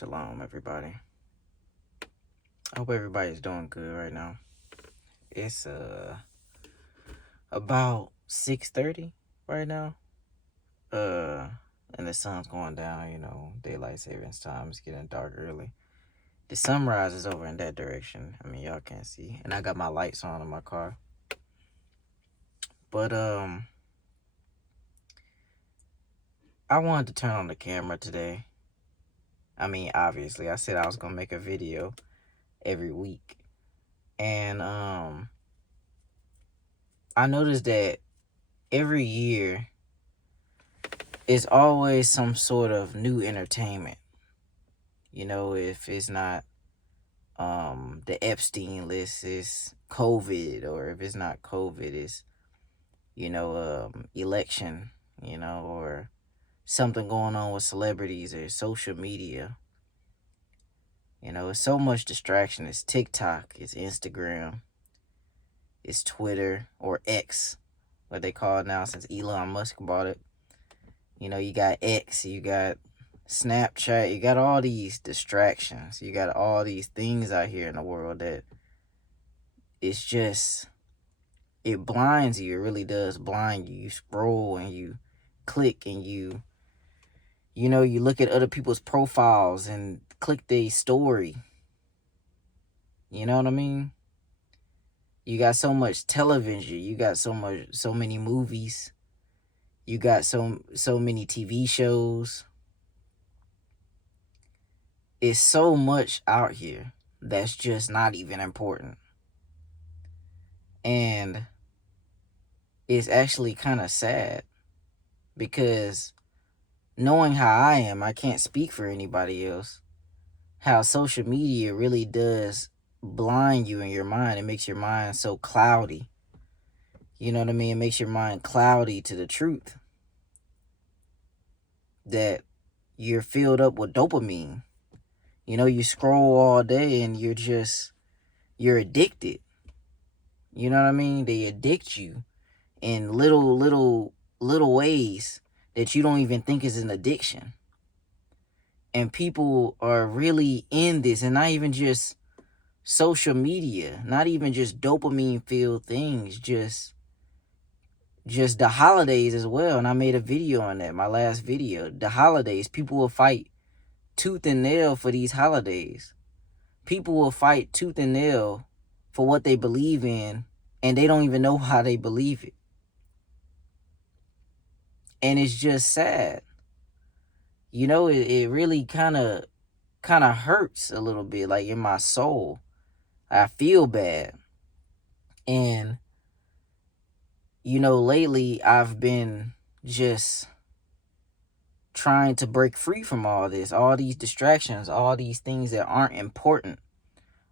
Shalom, everybody. I hope everybody's doing good right now. It's about 6:30 right now. And the sun's going down. Daylight savings time. It's getting dark early. The sunrise is over in that direction. I mean, y'all can't see, and I got my lights on in my car. But I wanted to turn on the camera today. I mean, obviously, I said I was gonna make a video every week, and I noticed that every year is always some sort of new entertainment. If it's not the Epstein list, it's COVID, or if it's not COVID, it's election, or something going on with celebrities or social media. It's so much distraction. It's TikTok, it's Instagram, it's Twitter, or X, what they call it now since Elon Musk bought it. You got X, you got Snapchat, you got all these distractions. You got all these things out here in the world that it's just, it blinds you. It really does blind you. You scroll and you click and you look at other people's profiles and click their story. You know what I mean? You got so much television. You got so many movies. You got so many TV shows. It's so much out here that's just not even important. And it's actually kind of sad, because knowing how I am, I can't speak for anybody else, how social media really does blind you in your mind. It makes your mind so cloudy. You know what I mean? It makes your mind cloudy to the truth, that you're filled up with dopamine. You scroll all day and you're addicted. You know what I mean? They addict you in little ways that you don't even think is an addiction. And people are really in this, and not even just social media, not even just dopamine filled things, just the holidays as well. And I made a video on that, my last video. The holidays, people will fight tooth and nail for these holidays. People will fight tooth and nail for what they believe in, and they don't even know how they believe it. And it's just sad. It really kind of hurts a little bit, like in my soul. I feel bad. And lately I've been just trying to break free from all this, all these distractions, all these things that aren't important,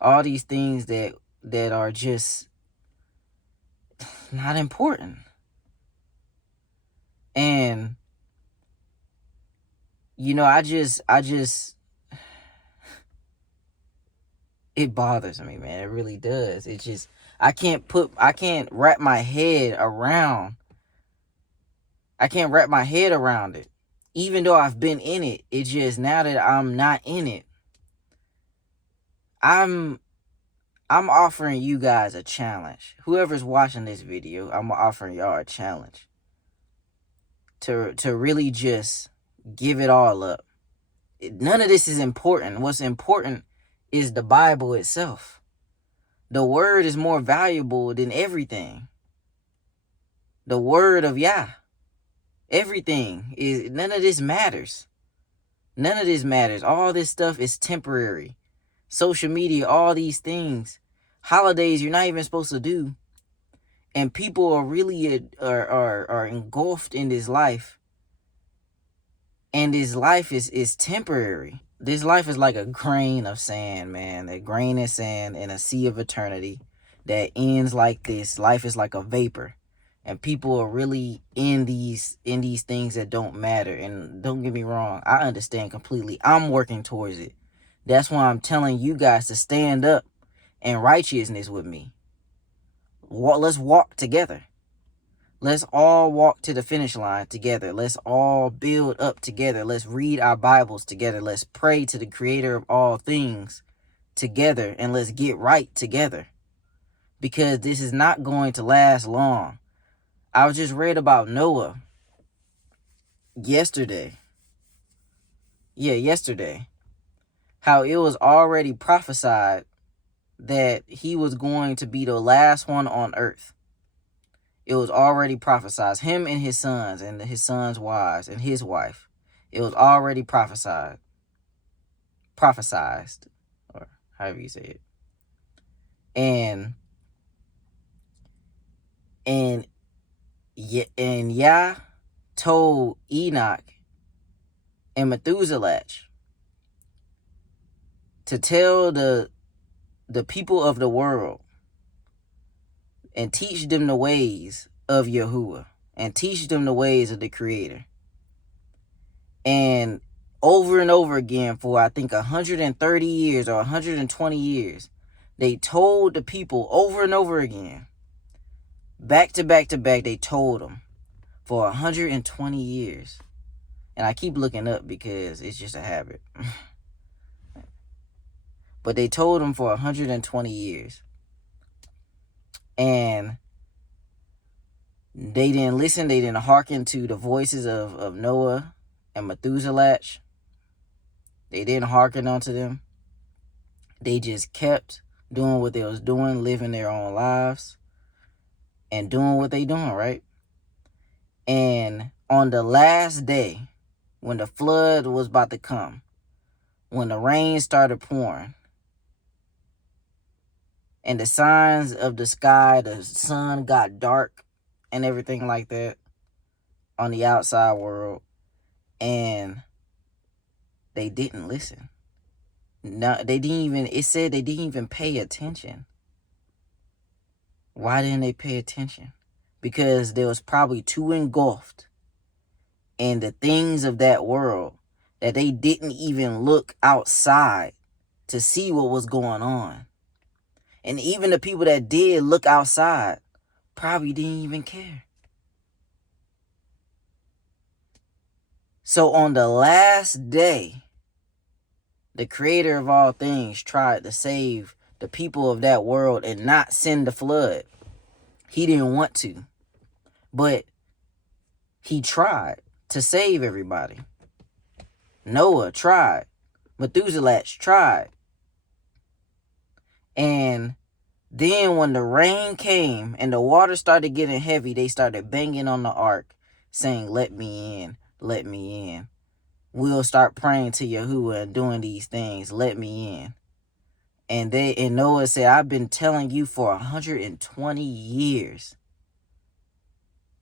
all these things that are just not important. And I just it bothers me, man. It really does. It's just, I can't wrap my head around it. Even though I've been in it, it's just now that I'm not in it, I'm offering you guys a challenge. Whoever's watching this video, I'm offering y'all a challenge to really just give it all up. None of this is important. What's important is the Bible itself. The word is more valuable than everything. The word of Yah. Everything is, none of this matters. None of this matters. All this stuff is temporary. Social media, all these things, holidays you're not even supposed to do. And people are really are engulfed in this life. And this life is temporary. This life is like a grain of sand, man. A grain of sand in a sea of eternity that ends like this. Life is like a vapor. And people are really in these things that don't matter. And don't get me wrong, I understand completely. I'm working towards it. That's why I'm telling you guys to stand up in righteousness with me. Let's walk together. Let's all walk to the finish line together. Let's all build up together. Let's read our Bibles together. Let's pray to the creator of all things together. And let's get right together. Because this is not going to last long. I was just read about Noah yesterday. Yeah, yesterday. How it was already prophesied that he was going to be the last one on earth. It was already prophesied. Him and his sons and his sons' wives and his wife. It was already prophesied. Prophesized. Or however you say it. And Yah told Enoch and Methuselah to tell the people of the world and teach them the ways of Yahuwah and teach them the ways of the Creator. And over again for I think 130 years or 120 years, they told the people over and over again, back to back, they told them for 120 years. And I keep looking up because it's just a habit. But they told them for 120 years. And they didn't listen. They didn't hearken to the voices of Noah and Methuselah. They didn't hearken unto them. They just kept doing what they was doing, living their own lives, and doing what they doing, right? And on the last day, when the flood was about to come, when the rain started pouring, and the signs of the sky, the sun got dark and everything like that on the outside world, and they didn't listen. No, they didn't even, it said they didn't even pay attention. Why didn't they pay attention? Because they was probably too engulfed in the things of that world that they didn't even look outside to see what was going on. And even the people that did look outside probably didn't even care. So on the last day, the creator of all things tried to save the people of that world and not send the flood. He didn't want to. But he tried to save everybody. Noah tried. Methuselah tried. And then when the rain came and the water started getting heavy, they started banging on the ark, saying, "Let me in, let me in. We'll start praying to Yahuwah and doing these things. Let me in." And Noah said, "I've been telling you for 120 years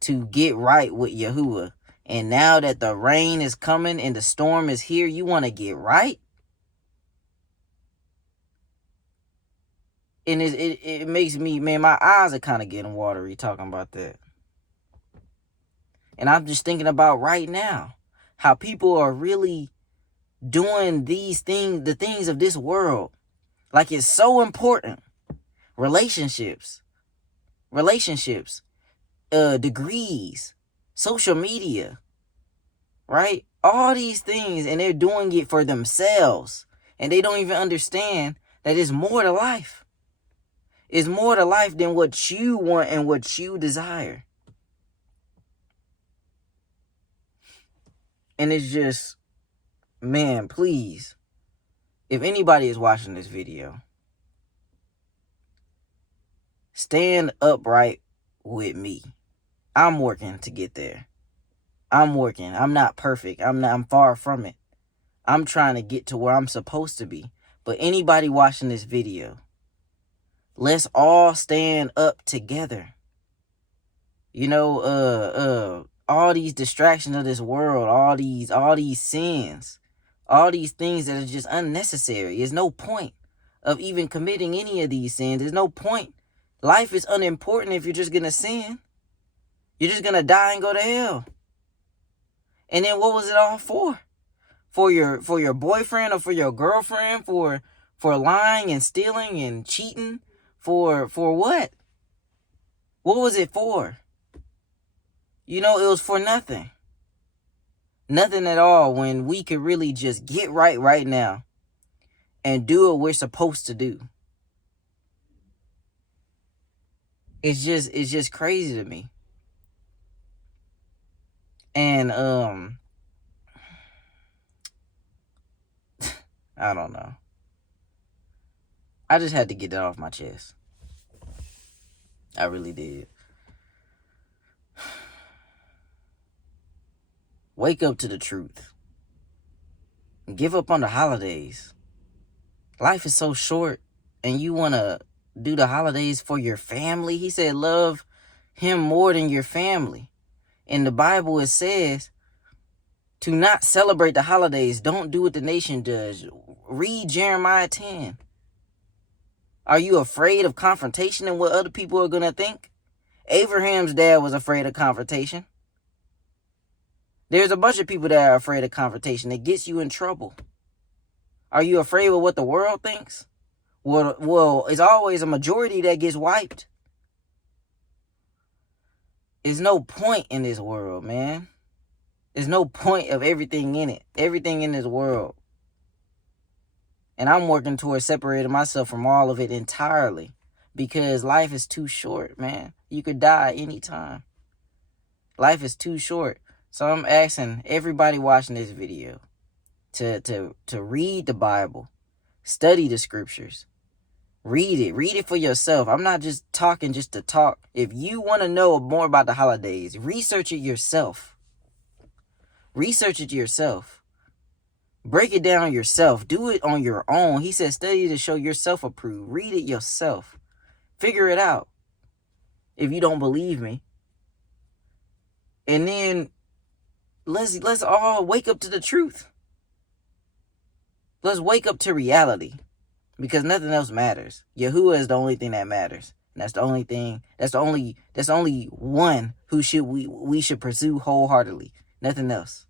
to get right with Yahuwah. And now that the rain is coming and the storm is here, you want to get right?" And it makes me, man, my eyes are kind of getting watery talking about that. And I'm just thinking about right now how people are really doing these things, the things of this world, like it's so important. Relationships, degrees, social media, right? All these things, and they're doing it for themselves. And they don't even understand that it's more to life. It's more to life than what you want and what you desire. And it's just, man, please, if anybody is watching this video, stand upright with me. I'm working to get there. I'm working. I'm not perfect. I'm far from it. I'm trying to get to where I'm supposed to be. But anybody watching this video, let's all stand up together. You know, all these distractions of this world, all these sins, all these things that are just unnecessary. There's no point of even committing any of these sins. There's no point. Life is unimportant if you're just going to sin. You're just going to die and go to hell. And then what was it all for? For your boyfriend or for your girlfriend? For lying and stealing and cheating? For what? What was it for? You know, it was for nothing. Nothing at all, when we could really just get right now and do what we're supposed to do. It's just crazy to me. And I don't know. I just had to get that off my chest. I really did. Wake up to the truth. Give up on the holidays. Life is so short, and you want to do the holidays for your family. He said, love him more than your family. In the Bible, it says to not celebrate the holidays. Don't do what the nation does. Read Jeremiah 10. Are you afraid of confrontation and what other people are going to think? Abraham's dad was afraid of confrontation. There's a bunch of people that are afraid of confrontation. It gets you in trouble. Are you afraid of what the world thinks? Well, it's always a majority that gets wiped. There's no point in this world, man. There's no point of everything in it. Everything in this world. And I'm working towards separating myself from all of it entirely. Because life is too short, man. You could die anytime. Life is too short. So I'm asking everybody watching this video to read the Bible, study the scriptures, read it for yourself. I'm not just talking just to talk. If you want to know more about the holidays, research it yourself. Break it down yourself. Do it on your own. He said, study to show yourself approved. Read it yourself. Figure it out. If you don't believe me. And then let's all wake up to the truth. Let's wake up to reality. Because nothing else matters. Yahuwah is the only thing that matters. And that's the only thing. That's the only one who we should pursue wholeheartedly. Nothing else.